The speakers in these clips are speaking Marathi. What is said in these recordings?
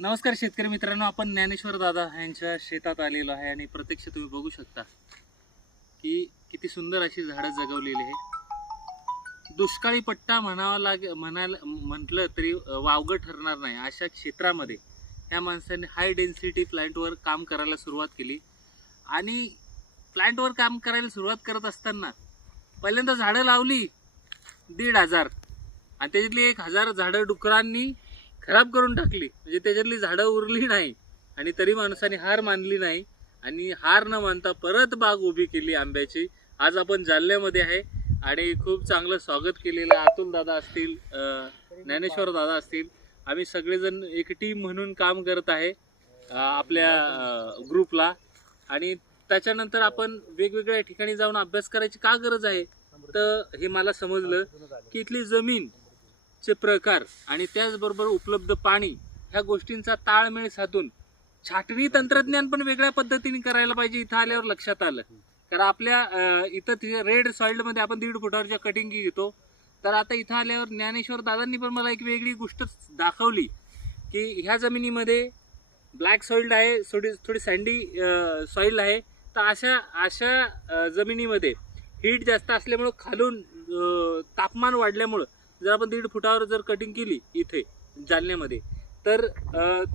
नमस्कार शेतकरी मित्रांनो, आपण ज्ञानेश्वर दादा यांच्या शेतात आलेलो आहे आणि प्रत्यक्ष तुम्ही बघू शकता की किती सुंदर अशी झाडं जगवलेली आहे. दुष्काळी पट्टा म्हटलं तरी वावगं ठरणार नाही अशा क्षेत्रामध्ये ह्या माणसाने हाय डेन्सिटी प्लांटवर काम करायला सुरुवात केली. आणि प्लांटवर काम करायला सुरुवात करत असताना पहिल्यांदा झाडं लावली 1,500 आणि त्याच्यातली 1,000 झाडं डुकरांनी खराब करून टाकली. म्हणजे त्याच्यातली झाडं उरली नाही आणि तरी माणसाने हार मानली नाही आणि हार न मानता परत बाग उभी केली आंब्याची. आज आपण जालन्यामध्ये आहे आणि खूप चांगलं स्वागत केलेलं अतुल दादा असतील, ज्ञानेश्वर दादा असतील, आम्ही सगळेजण एक टीम म्हणून काम करत आहे आपल्या ग्रुपला. आणि त्याच्यानंतर आपण वेगवेगळ्या ठिकाणी जाऊन अभ्यास करायची का गरज आहे, तर हे मला समजलं की इथली जमीन चे प्रकार आणि त्याचबरोबर उपलब्ध पाणी ह्या गोष्टींचा ताळमेळ साधून छाटणी तंत्रज्ञान पण वेगळ्या पद्धतीने करायला पाहिजे. इथं आल्यावर लक्षात आलं, कारण आपल्या इथं रेड सॉइलमध्ये आपण 1.5 फुटावरच्या कटिंग घेतो. तर आता इथं आल्यावर ज्ञानेश्वर दादांनी पण मला एक वेगळी गोष्ट दाखवली की ह्या जमिनीमध्ये ब्लॅक सॉइल्ड आहे, थोडी सँडी सॉइल आहे. तर अशा जमिनीमध्ये हीट जास्त असल्यामुळं खालून तापमान वाढल्यामुळं जर आपण 1.5 फुटावर जर कटिंग केली इथे जालन्यामध्ये तर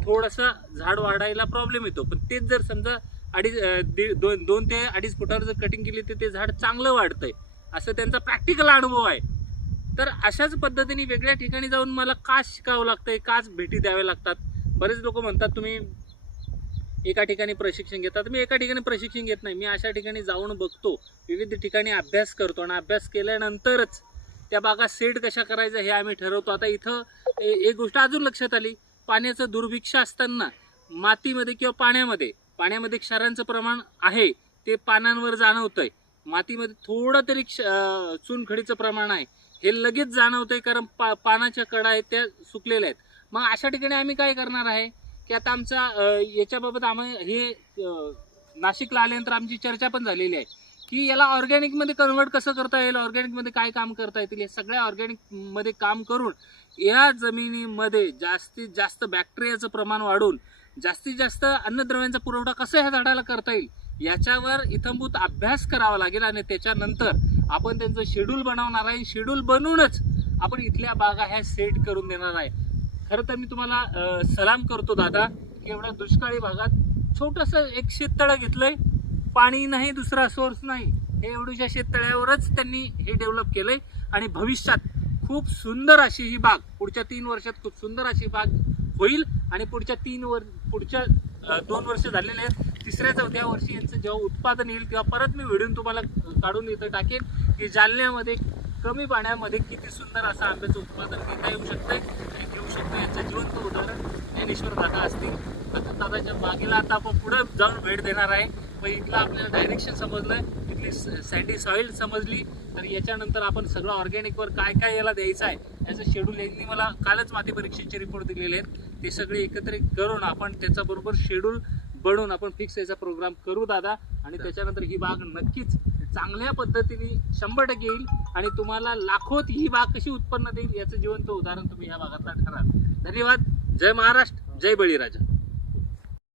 थोडासा झाड वाढायला प्रॉब्लेम येतो. पण तेच जर समजा 2 ते 2.5 फुटावर जर कटिंग केली तर ते झाड चांगलं वाढतंय, असं त्यांचा प्रॅक्टिकल अनुभव आहे. तर अशाच पद्धतीने वेगळ्या ठिकाणी जाऊन मला का शिकावं लागतंय, काच भेटी द्याव्या लागतात. बरेच लोक म्हणतात तुम्ही एका ठिकाणी प्रशिक्षण घेतात. मी एका ठिकाणी प्रशिक्षण घेत नाही, मी अशा ठिकाणी जाऊन बघतो, विविध ठिकाणी अभ्यास करतो आणि अभ्यास केल्यानंतरच त्या बागा सेट कशा करायचं हे आम्ही ठरवतो. आता इथं एक गोष्ट अजून लक्षात आली, पाण्याचं दुर्भिक्ष असताना मातीमध्ये किंवा पाण्यामध्ये क्षारांचं प्रमाण आहे ते पानांवर जाणवतंय. मातीमध्ये थोडं तरी चुनखडीचं प्रमाण आहे हे लगेच जाणवतंय, कारण पानाच्या कडा आहेत त्या सुकलेल्या आहेत. मग अशा ठिकाणी आम्ही काय करणार आहे की आता आमचा याच्याबाबत हे नाशिकला आल्यानंतर आमची चर्चा पण झालेली आहे की याला ऑर्गॅनिकमध्ये कन्वर्ट कसं करता येईल, ऑर्गॅनिकमध्ये काय काम करता येतील. या सगळ्या ऑर्गॅनिकमध्ये काम करून या जमिनीमध्ये जास्तीत जास्त बॅक्टेरियाचं प्रमाण वाढून जास्तीत जास्त अन्नद्रव्यांचा पुरवठा कसा ह्या झाडाला करता येईल याच्यावर इत्थंभूत अभ्यास करावा लागेल. आणि त्याच्यानंतर आपण त्यांचं शेड्यूल बनवणार आहे. शेड्यूल बनवूनच आपण इथल्या बागा ह्या सेट करून देणार आहे. खरं तर मी तुम्हाला सलाम करतो दादा की एवढ्या दुष्काळी भागात छोटंसं एक शेततळं घेतलंय, पाणी नाही, दुसरा सोर्स नाही, हे एवढ्याशा शेततळ्यावरच त्यांनी हे डेव्हलप केलंय. आणि भविष्यात खूप सुंदर अशी ही बाग पुढच्या 3 वर्षात खूप सुंदर अशी बाग होईल. आणि पुढच्या 2 वर्ष झालेले आहेत, 3ऱ्या-4थ्या वर्षी यांचं जेव्हा उत्पादन येईल तेव्हा परत मी व्हिडिओ तुम्हाला काढून इथं टाकेन की जालन्यामध्ये कमी पाण्यामध्ये किती सुंदर असं आंब्याचं उत्पादन घेता येऊ शकतंय आणि घेऊ शकतो. याचं जिवंत उदाहरण ज्ञानेश्वर दादा असतील. आता दादाच्या बागेला आता आपण पुढे जाऊन भेट देणार आहे. मग इथलं आपल्याला डायरेक्शन समजलं, इथली सँडी सॉइल समजली, तर याच्यानंतर आपण सगळं ऑर्गॅनिकवर काय काय याला द्यायचं आहे याचं शेड्यूल यांनी मला कालच माती परीक्षेचे रिपोर्ट दिलेले आहेत. ते सगळे एकत्रित करून आपण त्याच्याबरोबर शेड्यूल बनवून आपण फिक्स याचा प्रोग्राम करू दादा. आणि त्याच्यानंतर ही बाग नक्कीच चांगल्या पद्धतीने 100% येईल आणि तुम्हाला लाखोत ही बाग कशी उत्पन्न देईल याचं जिवंत उदाहरण तुम्ही या भागातला ठराल. धन्यवाद. जय महाराष्ट्र, जय बळीराजा.